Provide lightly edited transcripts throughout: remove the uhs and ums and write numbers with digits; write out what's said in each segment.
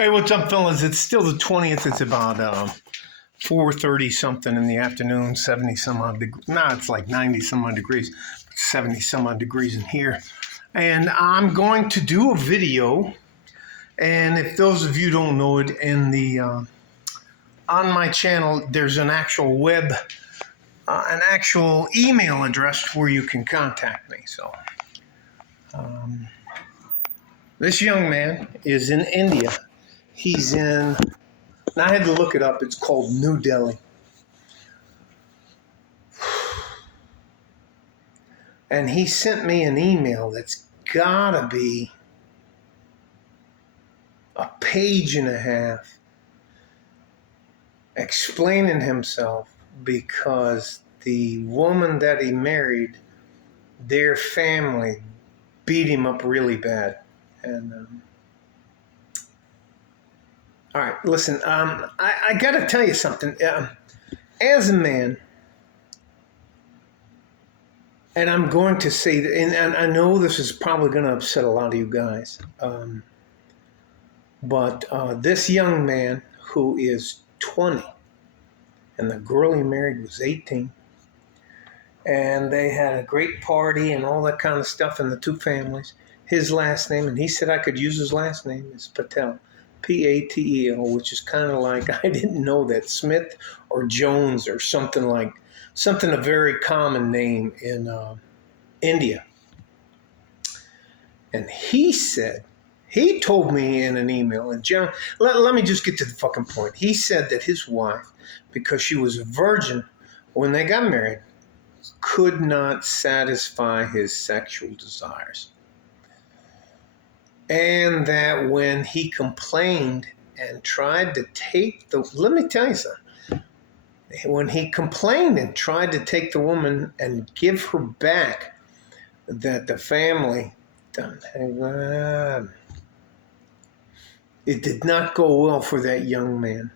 Hey, what's up, fellas? It's still the 20th. It's about 4:30 something in the afternoon, 70 some odd degrees. Nah, it's like 90 some odd degrees, 70 some odd degrees in here. And I'm going to do a video. And if those of you don't know it, in the on my channel, there's an actual an actual email address where you can contact me. So this young man is in India. He's in, and I had to look it up. It's called New Delhi. And he sent me an email that's gotta be a page and a half explaining himself, because the woman that he married, their family beat him up really bad. And all right, listen, I gotta tell you something. As a man, and I'm going to say that, and I know this is probably going to upset a lot of you guys, but this young man who is 20, and the girl he married was 18, and they had a great party and all that kind of stuff in the two families. His last name, and he said I could use his last name, is Patel, Patel, which is kind of like, I didn't know that, Smith or Jones or something a very common name in India. And he told me in an email, and John, let me just get to the fucking point. He said that his wife, because she was a virgin when they got married, could not satisfy his sexual desires. And that when he complained and tried to take let me tell you something. When he complained and tried to take the woman and give her back, that the family, it did not go well for that young man.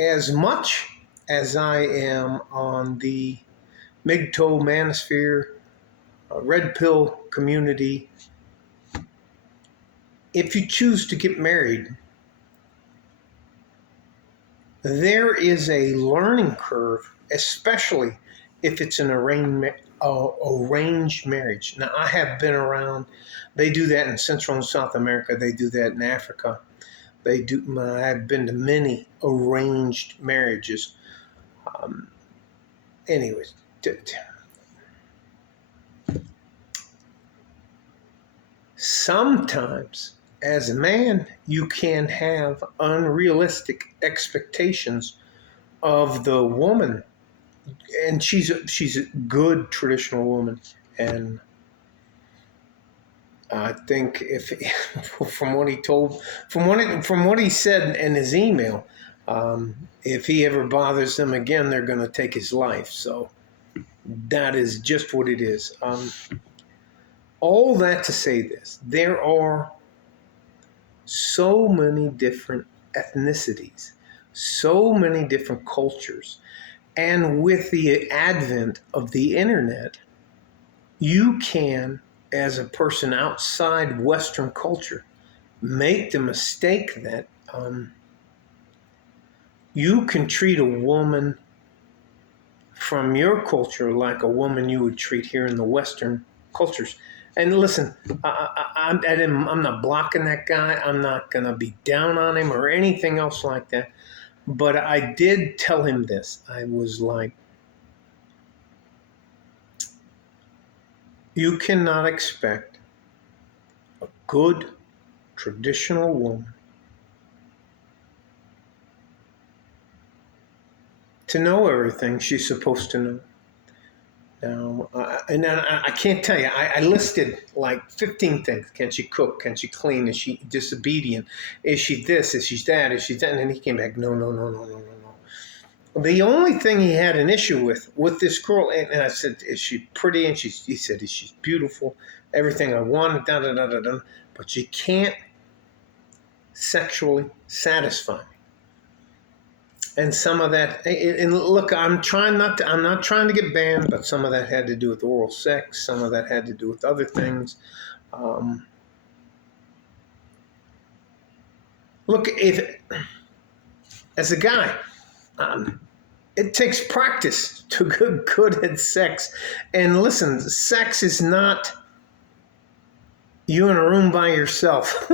As much as I am on the MGTOW manosphere, red pill community, if you choose to get married, there is a learning curve, especially if it's an arranged marriage. Now, I have been around. They do that in Central and South America. They do that in Africa. I've been to many arranged marriages. Anyways, sometimes, as a man, you can have unrealistic expectations of the woman, and she's a good traditional woman. And I think from what he said in his email, if he ever bothers them again, they're going to take his life. So that is just what it is. All that to say this: there are so many different ethnicities, so many different cultures. And with the advent of the internet, you can, as a person outside Western culture, make the mistake that you can treat a woman from your culture like a woman you would treat here in the Western cultures. And listen, I'm not blocking that guy. I'm not going to be down on him or anything else like that. But I did tell him this. I was like, you cannot expect a good traditional woman to know everything she's supposed to know. Now, and then I can't tell you, I listed like 15 things. Can she cook? Can she clean? Is she disobedient? Is she this? Is she that? Is she that? And then he came back, no. The only thing he had an issue with this girl, and I said, is she pretty? And he said, she's beautiful, everything I wanted, but she can't sexually satisfy me. And some of that, and look, I'm not trying to get banned, but some of that had to do with oral sex. Some of that had to do with other things. Look, if as a guy, it takes practice to get good at sex. And listen, sex is not you in a room by yourself.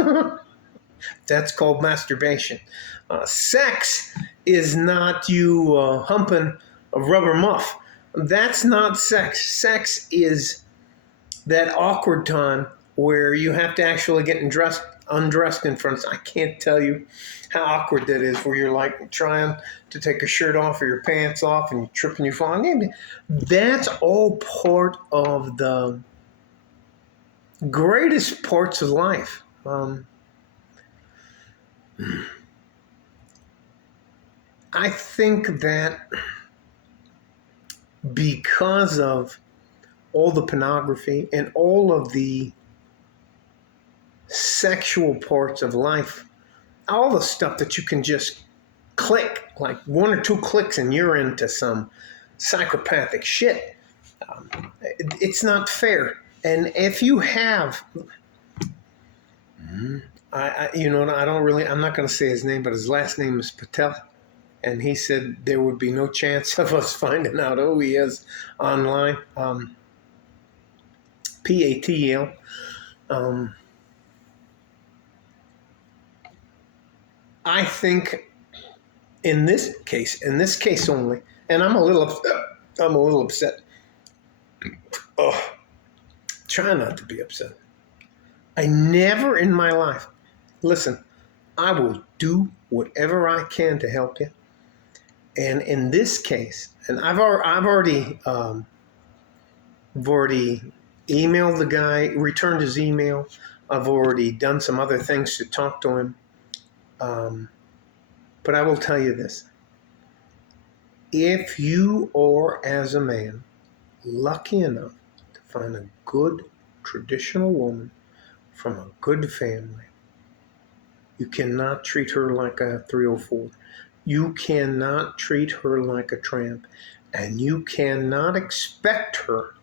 That's called masturbation. Sex is not you humping a rubber muff. That's not sex. Sex is that awkward time where you have to actually get undressed in front of. I can't tell you how awkward that is, where you're like trying to take a shirt off or your pants off and you trip and you fall. That's all part of the greatest parts of life. I think that because of all the pornography and all of the sexual parts of life, all the stuff that you can just click, like one or two clicks and you're into some psychopathic shit. It's not fair. And if you have, I I'm not going to say his name, but his last name is Patel. And he said there would be no chance of us finding out who he is online. Patel. I think in this case only, and I'm a little upset. Oh, try not to be upset. I never in my life, listen, I will do whatever I can to help you. And in this case, and I've already emailed the guy, returned his email. I've already done some other things to talk to him. But I will tell you this. If you are, as a man, lucky enough to find a good traditional woman from a good family, you cannot treat her like a 304. You cannot treat her like a tramp. And you cannot expect her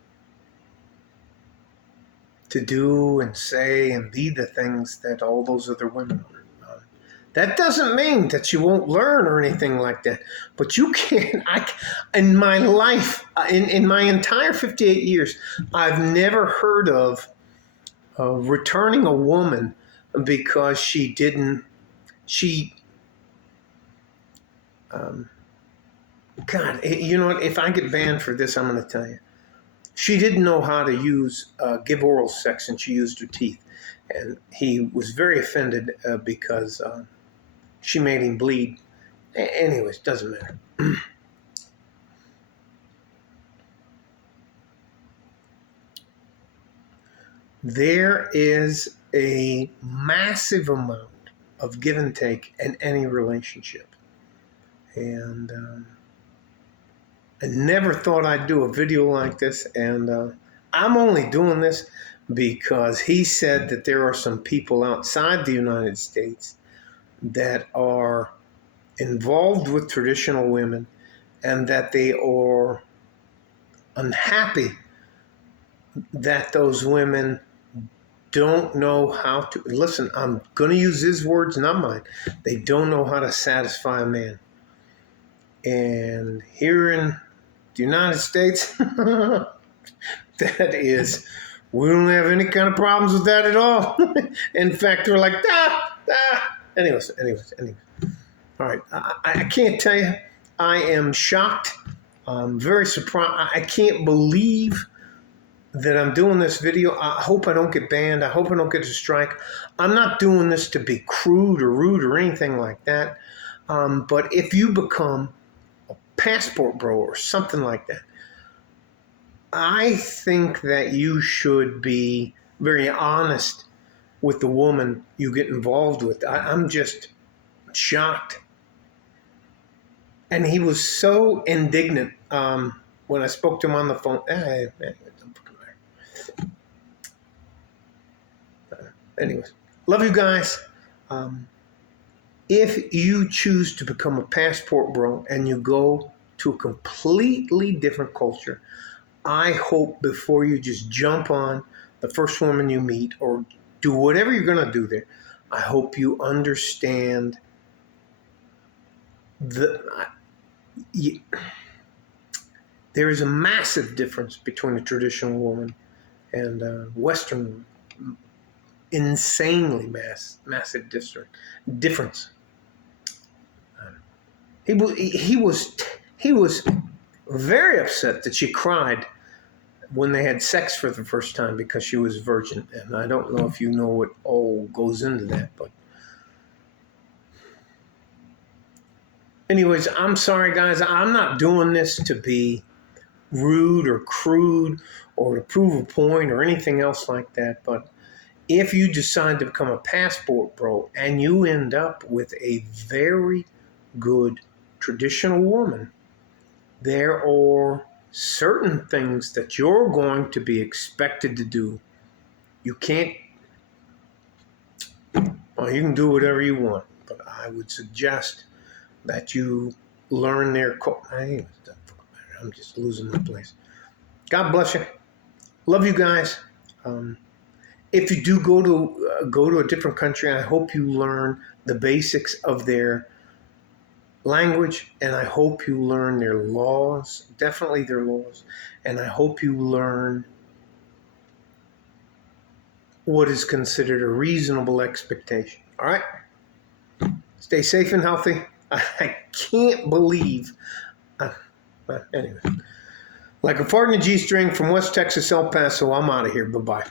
to do and say and be the things that all those other women are. That doesn't mean that you won't learn or anything like that. But you can't. In my life, in my entire 58 years, I've never heard of returning a woman because she didn't. God, you know what? If I get banned for this, I'm going to tell you. She didn't know how to give oral sex, and she used her teeth. And he was very offended because she made him bleed. Anyways, doesn't matter. There is a massive amount of give and take in any relationship. And I never thought I'd do a video like this. And I'm only doing this because he said that there are some people outside the United States that are involved with traditional women and that they are unhappy that those women don't know how to, listen, I'm going to use his words, not mine. They don't know how to satisfy a man. And here in the United States, that is, we don't have any kind of problems with that at all. In fact, we're like, Anyways. All right. I can't tell you. I am shocked. I'm very surprised. I can't believe that I'm doing this video. I hope I don't get banned. I hope I don't get a strike. I'm not doing this to be crude or rude or anything like that. But if you become a passport bro or something like that, I think that you should be very honest with the woman you get involved with. I'm just shocked. And he was so indignant when I spoke to him on the phone. Anyways, love you guys. If you choose to become a passport bro and you go to a completely different culture, I hope before you just jump on the first woman you meet or do whatever you're going to do there, I hope you understand there is a massive difference between a traditional woman and a Western woman. Insanely massive difference. He was very upset that she cried when they had sex for the first time because she was virgin. And I don't know if you know what all goes into that, but anyways, I'm sorry, guys. I'm not doing this to be rude or crude or to prove a point or anything else like that. But if you decide to become a passport bro and you end up with a very good traditional woman, there are certain things that you're going to be expected to do. You can't, well, you can do whatever you want, but I would suggest that you learn their I'm just losing my place. God bless you. Love you guys. If you do go to a different country, I hope you learn the basics of their language, and I hope you learn their laws, definitely their laws, and I hope you learn what is considered a reasonable expectation. All right? Stay safe and healthy. I can't believe. Anyway, like a fart in a G-string from West Texas, El Paso, I'm out of here. Bye-bye.